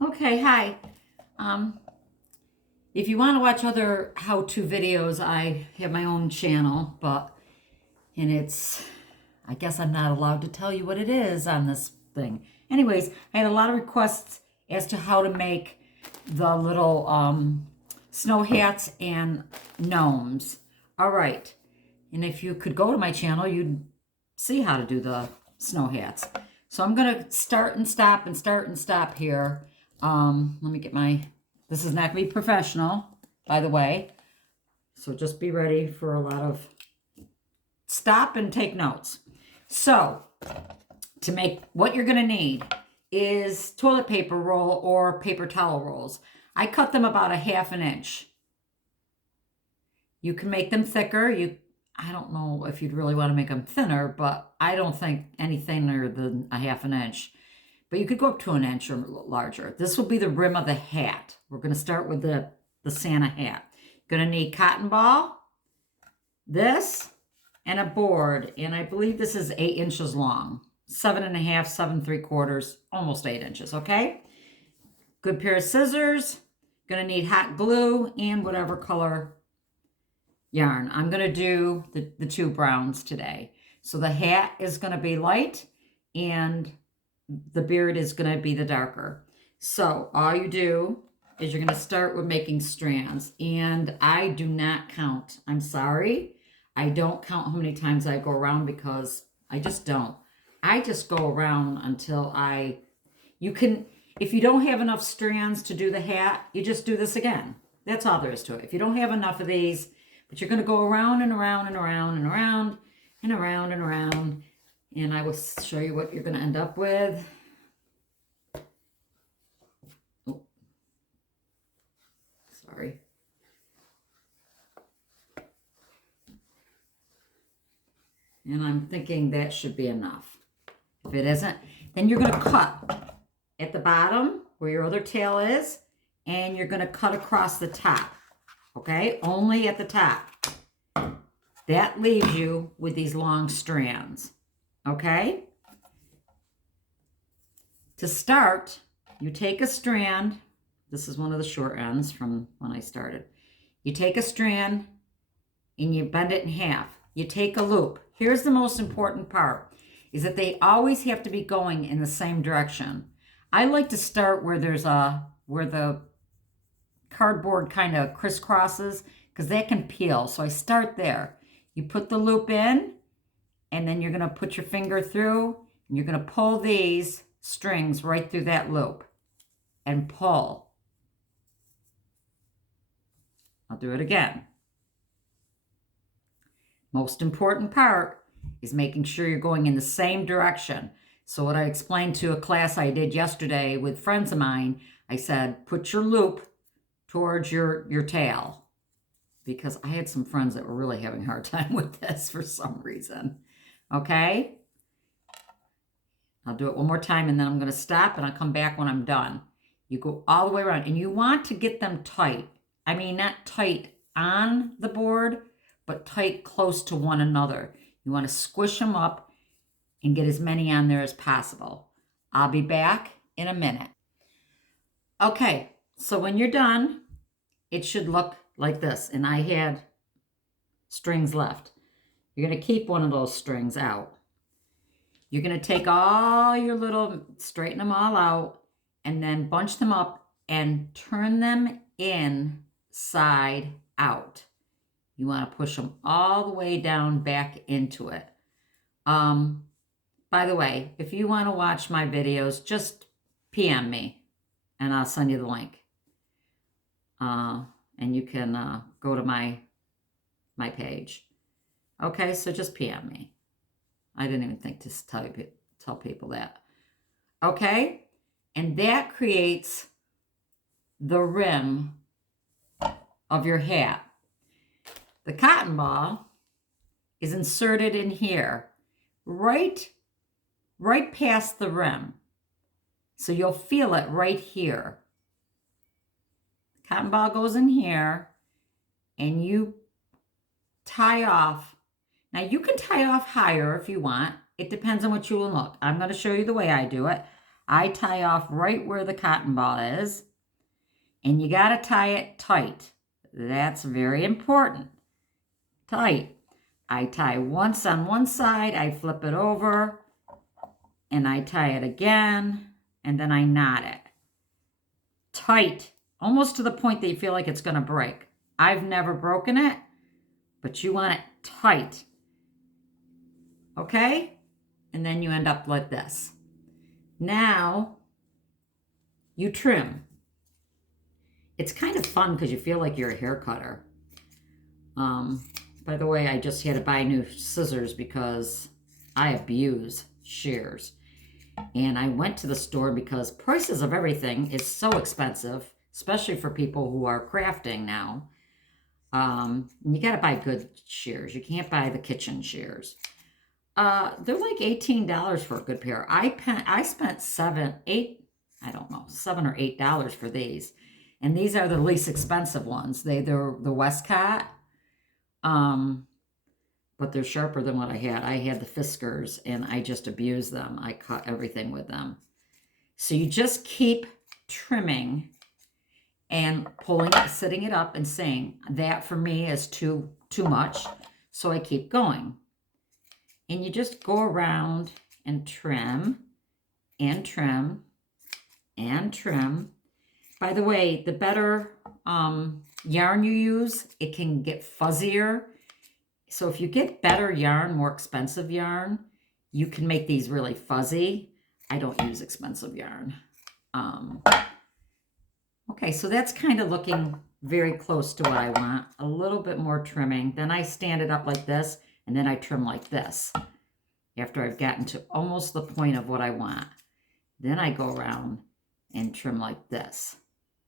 Okay, hi. Um, if you want to watch other how-to videos, I have my own channel, and I guess I'm not allowed to tell you what it is on this thing. Anyways, I had a lot of requests as to how to make the little snow hats and gnomes. All right, and if you could go to my channel, you'd see how to do the snow hats. So I'm gonna start and stop and start and stop here. Let me get this is not gonna be professional, by the way. So just be ready for a lot of stop and take notes. So to make, what you're gonna need is toilet paper roll or paper towel rolls. I cut them about a 1/2 inch. You can make them thicker. I don't know if you'd really want to make them thinner, but I don't think any thinner than a 1/2 inch. But you could go up to 1 inch or larger. This will be the rim of the hat. We're going to start with the Santa hat. You're going to need cotton ball, this, and a board. And I believe this is 8 inches long. 7.5, 7.75, almost 8 inches, okay? Good pair of scissors. Going to need hot glue and whatever color yarn. I'm going to do the two browns today. So the hat is going to be light and the beard is going to be the darker. So all you do is you're going to start with making strands. And I do not count. I'm sorry. I don't count how many times I go around because I just don't. I just go around until if you don't have enough strands to do the hat, you just do this again. That's all there is to it. If you don't have enough of these, but you're going to go around and around and around and around and around and around. And I will show you what you're going to end up with. Oh, sorry. And I'm thinking that should be enough. If it isn't, then you're going to cut at the bottom where your other tail is, and you're going to cut across the top. Okay, only at the top. That leaves you with these long strands. Okay? To start, you take a strand. This is one of the short ends from when I started. You take a strand and you bend it in half. You take a loop. Here's the most important part, is that they always have to be going in the same direction. I like to start where the cardboard kind of crisscrosses, because that can peel. So I start there. You put the loop in, and then you're going to put your finger through, and you're going to pull these strings right through that loop and pull. I'll do it again. Most important part is making sure you're going in the same direction. So what I explained to a class I did yesterday with friends of mine, I said, put your loop towards your tail, because I had some friends that were really having a hard time with this for some reason. Okay? I'll do it one more time, and then I'm going to stop, and I'll come back when I'm done. You go all the way around, and you want to get them tight. I mean, not tight on the board, but tight close to one another. You want to squish them up and get as many on there as possible. I'll be back in a minute. Okay, so when you're done, it should look like this. And I had strings left. You're going to keep one of those strings out. You're going to take all your straighten them all out, and then bunch them up and turn them inside out. You want to push them all the way down back into it. By the way, if you want to watch my videos, just PM me and I'll send you the link. And you can go to my page. Okay, so just PM me. I didn't even think to tell people that. Okay, and that creates the rim of your hat. The cotton ball is inserted in here, right past the rim. So you'll feel it right here. The cotton ball goes in here, and you tie off. Now you can tie off higher if you want. It depends on what you will look. I'm going to show you the way I do it. I tie off right where the cotton ball is, and you got to tie it tight. That's very important. Tight. I tie once on one side, I flip it over, and I tie it again, and then I knot it. Tight, almost to the point that you feel like it's going to break. I've never broken it, but you want it tight. Okay? And then you end up like this. Now, you trim. It's kind of fun because you feel like you're a hair cutter. By the way, I just had to buy new scissors because I abuse shears. And I went to the store because prices of everything is so expensive, especially for people who are crafting now. You got to buy good shears. You can't buy the kitchen shears. They're like $18 for a good pair. I spent $7 or $8 for these. And these are the least expensive ones. They're the Westcott. But they're sharper than what I had. I had the Fiskars, and I just abused them. I cut everything with them. So you just keep trimming and pulling it, sitting it up and saying, that for me is too much. So I keep going. And you just go around and trim and trim and trim. By the way, the better yarn you use, it can get fuzzier. So if you get better yarn, more expensive yarn, you can make these really fuzzy. I don't use expensive yarn. Okay, so that's kind of looking very close to what I want. A little bit more trimming. Then I stand it up like this, and then I trim like this after I've gotten to almost the point of what I want. Then I go around and trim like this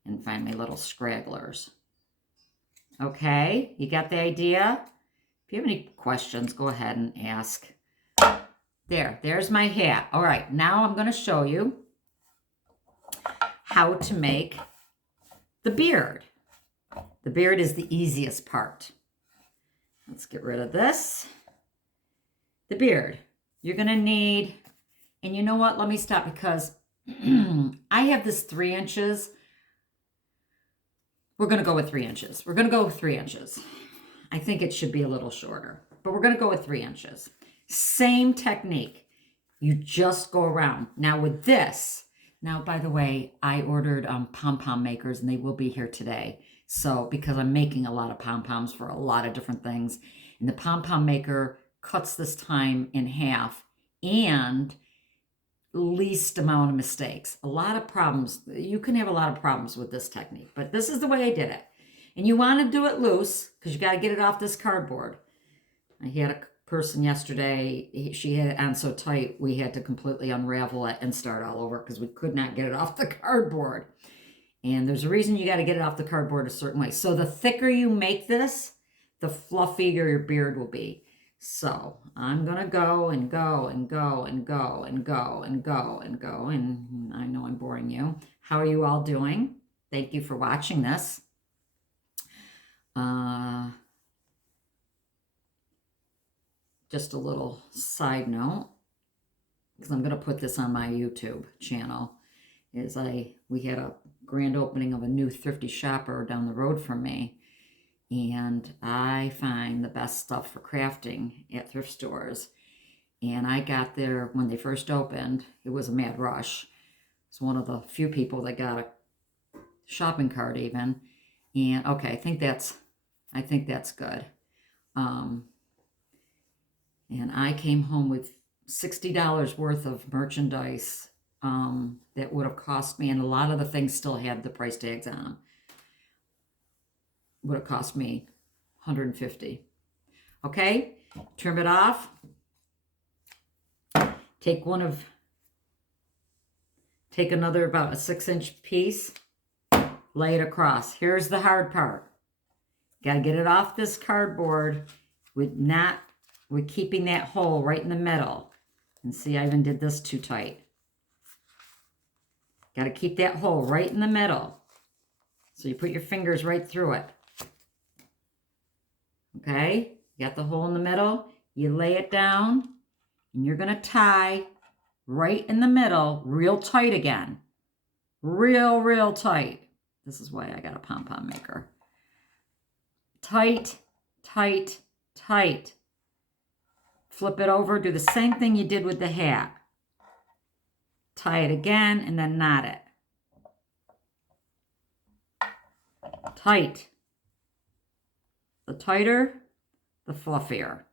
and find my little scragglers. Okay, you got the idea? If you have any questions, go ahead and ask. There's my hat. All right, now I'm going to show you how to make the beard. The beard is the easiest part. Let's get rid of this. The beard. You're going to need, and you know what? Let me stop because I have this 3 inches. We're going to go with 3 inches. We're going to go with 3 inches. I think it should be a little shorter, but we're going to go with 3 inches. Same technique. You just go around. Now with this, now by the way, I ordered pom-pom makers and they will be here today. So because I'm making a lot of pom-poms for a lot of different things. And the pom-pom maker cuts this time in half and least amount of mistakes. A lot of problems. You can have a lot of problems with this technique, but this is the way I did it. And you want to do it loose because you got to get it off this cardboard. I had a person yesterday, she had it on so tight, we had to completely unravel it and start all over because we could not get it off the cardboard. And there's a reason you got to get it off the cardboard a certain way. So the thicker you make this, the fluffier your beard will be. So I'm going to go and go and go and go and go and go and go. And I know I'm boring you. How are you all doing? Thank you for watching this. Just a little side note, because I'm going to put this on my YouTube channel, is we had a grand opening of a new thrifty shopper down the road from me, and I find the best stuff for crafting at thrift stores. And I got there when they first opened. It was a mad rush. It's one of the few people that got a shopping cart even. And okay, I think that's good. And I came home with $60 worth of merchandise that would have cost me, and a lot of the things still had the price tags on them. Would have cost me $150. Okay, trim it off. Take another about a 6-inch piece, lay it across. Here's the hard part. Got to get it off this cardboard with keeping that hole right in the middle. And see, I even did this too tight. Got to keep that hole right in the middle. So you put your fingers right through it. Okay, you got the hole in the middle. You lay it down, and you're going to tie right in the middle, real tight again. Real, real tight. This is why I got a pom-pom maker. Tight, tight, tight. Flip it over, do the same thing you did with the hat. Tie it again and then knot it. Tight. The tighter, the fluffier.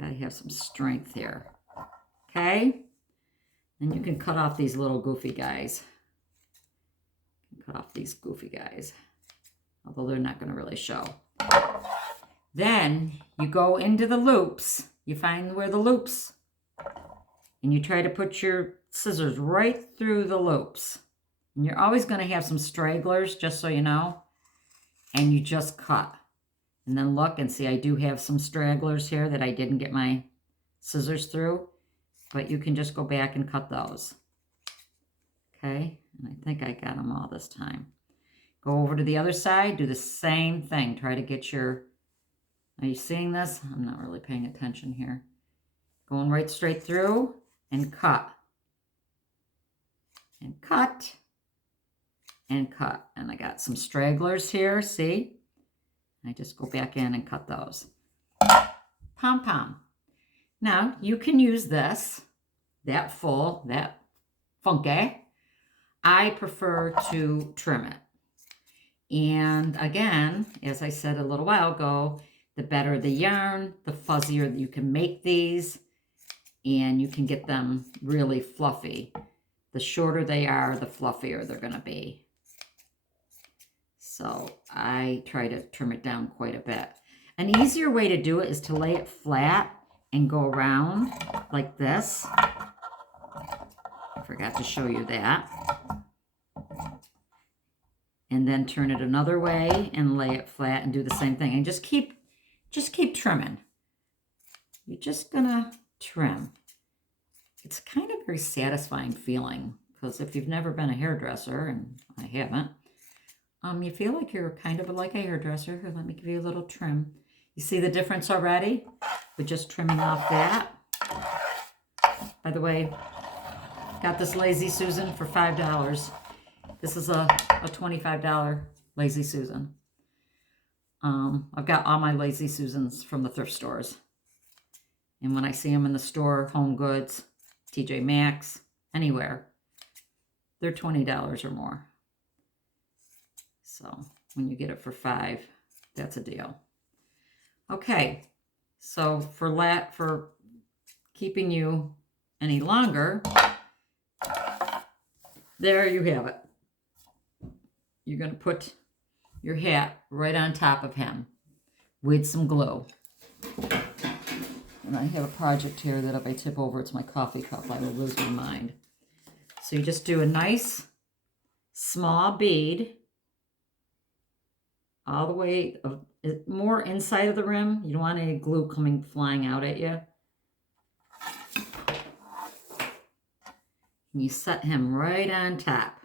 Gotta have some strength here. Okay? And you can cut off these little goofy guys. Cut off these goofy guys. Although they're not gonna really show. Then you go into the loops. You find where the loops. And you try to put your scissors right through the loops. And you're always going to have some stragglers, just so you know. And you just cut. And then look and see, I do have some stragglers here that I didn't get my scissors through. But you can just go back and cut those. Okay? And I think I got them all this time. Go over to the other side. Do the same thing. Try to get your... Are you seeing this? I'm not really paying attention here. Going right straight through. And cut, and cut, and cut. And I got some stragglers here, see? I just go back in and cut those. Pom-pom. Now, you can use this, that full, that funky. I prefer to trim it. And again, as I said a little while ago, the better the yarn, the fuzzier you can make these. And you can get them really fluffy. The shorter they are, the fluffier they're going to be. So I try to trim it down quite a bit. An easier way to do it is to lay it flat and go around like this. I forgot to show you that. And then turn it another way and lay it flat and do the same thing. And just keep trimming. You're just going to trim. It's kind of very satisfying feeling, because if you've never been a hairdresser, and I haven't, you feel like you're kind of like a hairdresser. Here, let me give you a little trim. You see the difference already with just trimming off that? By the way, got this Lazy Susan for $5. This is a $25 Lazy Susan. I've got all my Lazy Susans from the thrift stores. And when I see them in the store, Home Goods, TJ Maxx, anywhere, they're $20 or more. So when you get it for $5, that's a deal. Okay, so for keeping you any longer, there you have it. You're going to put your hat right on top of him with some glue. And I have a project here that if I tip over, it's my coffee cup. I will lose my mind. So you just do a nice small bead all the way, more inside of the rim. You don't want any glue flying out at you. And you set him right on top.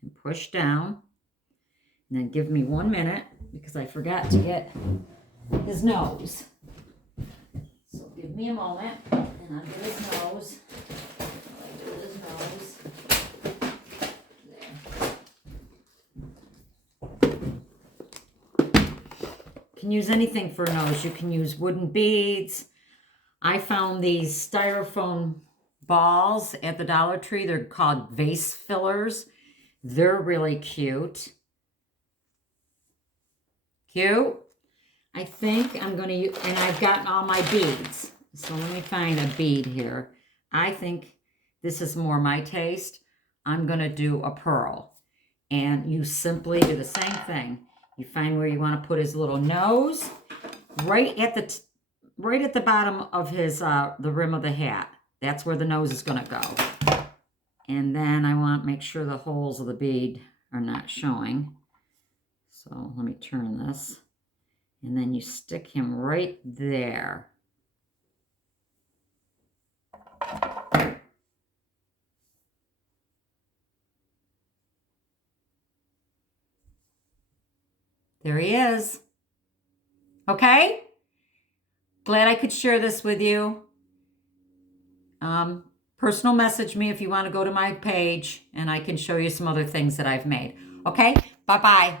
And push down. And then give me 1 minute, because I forgot to get his nose. So give me a moment, and I'll do his nose. I'll do his nose. There. You can use anything for a nose. You can use wooden beads. I found these styrofoam balls at the Dollar Tree. They're called vase fillers. They're really cute. Cute. I think I'm going to use, and I've gotten all my beads. So let me find a bead here. I think this is more my taste. I'm going to do a pearl. And you simply do the same thing. You find where you want to put his little nose, right at the bottom of his the rim of the hat. That's where the nose is going to go. And then I want to make sure the holes of the bead are not showing. So let me turn this. And then you stick him right there. There he is. Okay? Glad I could share this with you. personal message me if you want to go to my page, and I can show you some other things that I've made. Okay? Bye-bye.